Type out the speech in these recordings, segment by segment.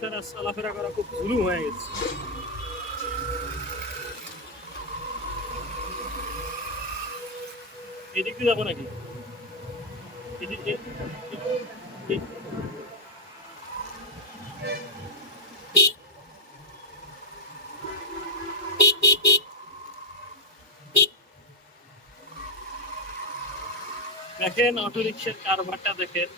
রাস্তায় চলাফেরা করা খুব জুলুম হয়ে গেছে। এদিক দিয়ে যাবো নাকি? দেখেন অটো রিক্সার কারবারটা দেখেন।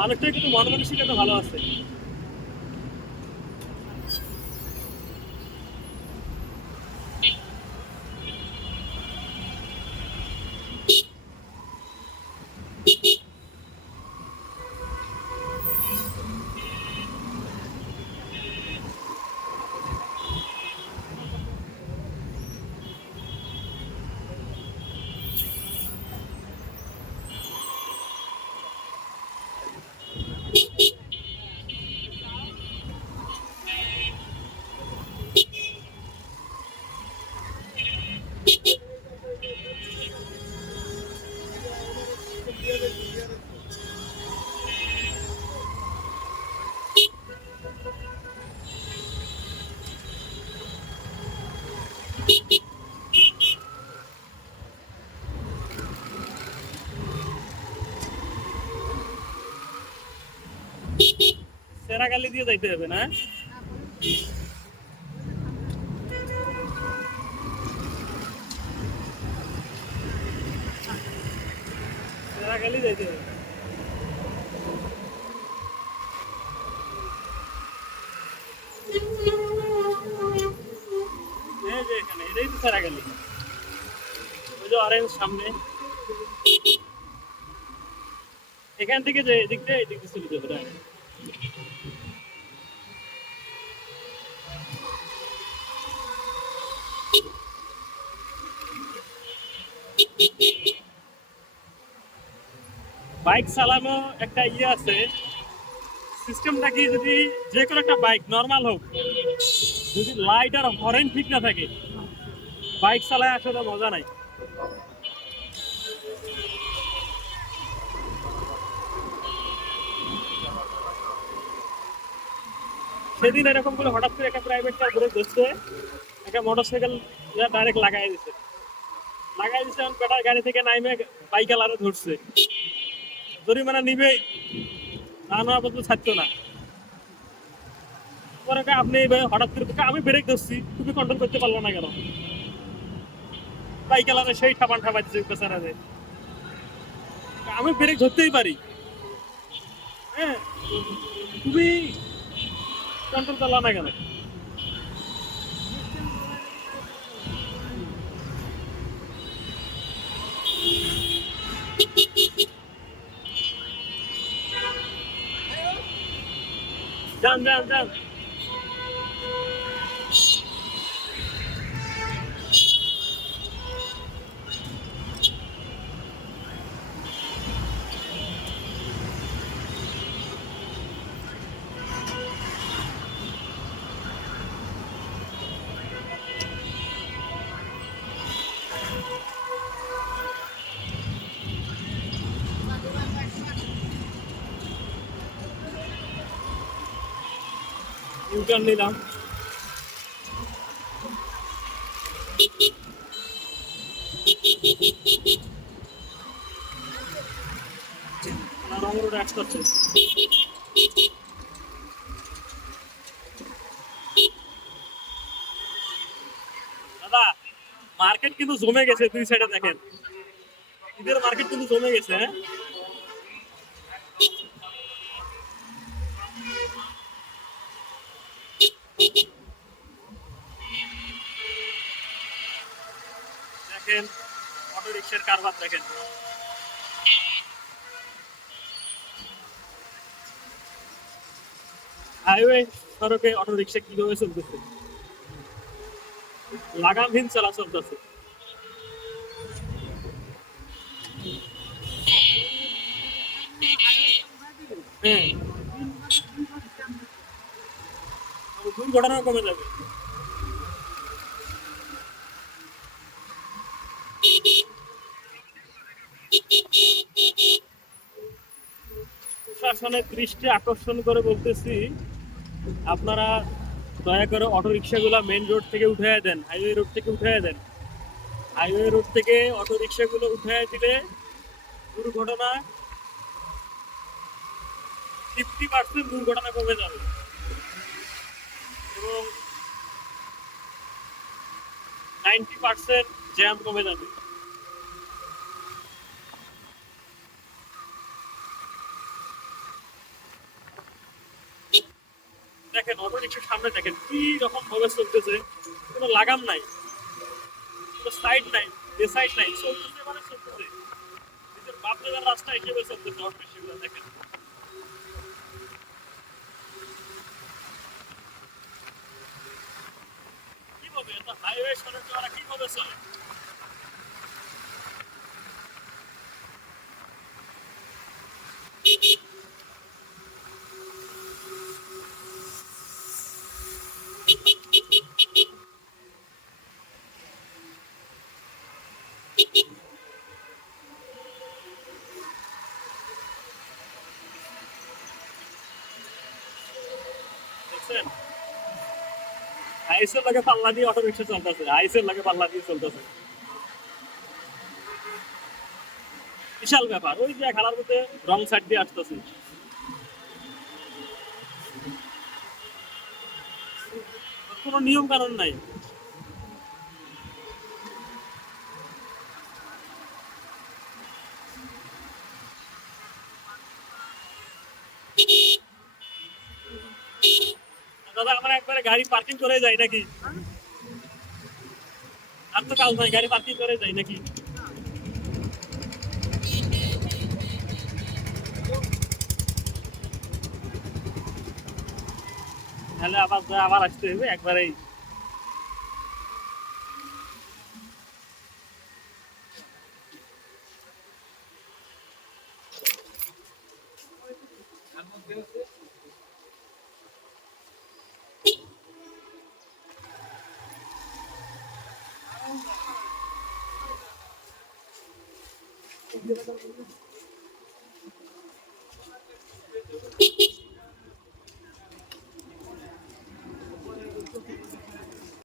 মানুষটা কিন্তু মন মানসিকতা ভালো আছে। সেরাগালি দিয়ে যাইতে হবে না? সেরাগালি যাইতে হবে। এই যে এখানে এটাই তো সেরাগালি। ওই যে অরেঞ্জ সামনে, এখান থেকে যে এদিক দিয়ে এদিক দিয়ে চলে যাবে। বাইক চালানো একটা ইয়ে আছে, সিস্টেমটা কি, যদি যে কোনো একটা বাইক নর্মাল হোক, যদি লাইট আর হরেন ঠিক না থাকে, বাইক চালায় আসলে মজা নাই। সেদিন এরকম করে হঠাৎ করে একটা প্রাইভেট কার ঘুরে ধরছে, একটা মোটরসাইকেল ডাইরেক্ট লাগাই দিচ্ছে বেটার গাড়ি থেকে নাইমে বাইক আলারে ধরছে, জরিমানা নিবেই, না নেওয়া পর্যন্ত ছাড়তো না। পরে আপনি হঠাৎ করে আমি ব্রেক ধরছি, তুমি কন্ট্রোল করতে পারলো না কেন? বাইক আলারে সেই ঠাপান ঠাপাই দিচ্ছে বেচারা। আমি ব্রেক ধরতেই পারি, হ্যাঁ, তুমি কন্ট্রোল চালা না কেন? যান যান যান। ইউটার্ন নিলাম। রং রোড আসতে। দাদা, মার্কেট কিন্তু জমে গেছে, দুই সাইডে দেখেন, ঈদের মার্কেট কিন্তু জমে গেছে। হ্যাঁ, দেখেন অটো রিক্সার কারবার দেখেন। হাইওয়ে সড়কে অটো রিক্সা কিভাবে চলতেছে, লাগামহীন চলাচল করছে। হ্যাঁ, দুর্ঘটনা কমে যাবে। প্রশাসনের দৃষ্টি আকর্ষণ করে বলতেছি, আপনারা দয়া করে অটো রিক্সাগুলো মেন রোড থেকে উঠে দেন, হাইওয়ে রোড থেকে উঠে দেন। হাইওয়ে রোড থেকে অটো রিক্সাগুলো উঠে দিলে দুর্ঘটনা 50% দুর্ঘটনা কমে যাবে এবং 90% জ্যাম কমে যাবে। দেখেন অটো রিক্সার সামনে দেখেন কি রকম ভাবে চলতেছে, কোনো লাগাম নাই, কোনো সাইড নাই, সাইড নাই, চলতেছে মানে চলতেছে, নিজের বাপ দাদার রাস্তা হিসেবে চলতেছে অটো রিক্সাগুলো। দেখেন কিভাবে এত হাইওয়ে সড়ক ওরা কিভাবে চলে। দেখছেন আইসের লাগে পাল্লা দিয়ে অটো রিক্সা চলতেছে, আইসের লাগে পাল্লা দিয়ে চলতেছে, বিশাল ব্যাপার। ওই যে খেলার মধ্যে রং সাইড দিয়ে আসতেছে, কোনো নিয়ম কানুন নাই। দাদা আমরা একবারে গাড়ি পার্কিং করে যাই নাকি? আর তো কাজ নাই, গাড়ি পার্কিং করে যাই নাকি? তাহলে আবার আসতে হবে একবারেই।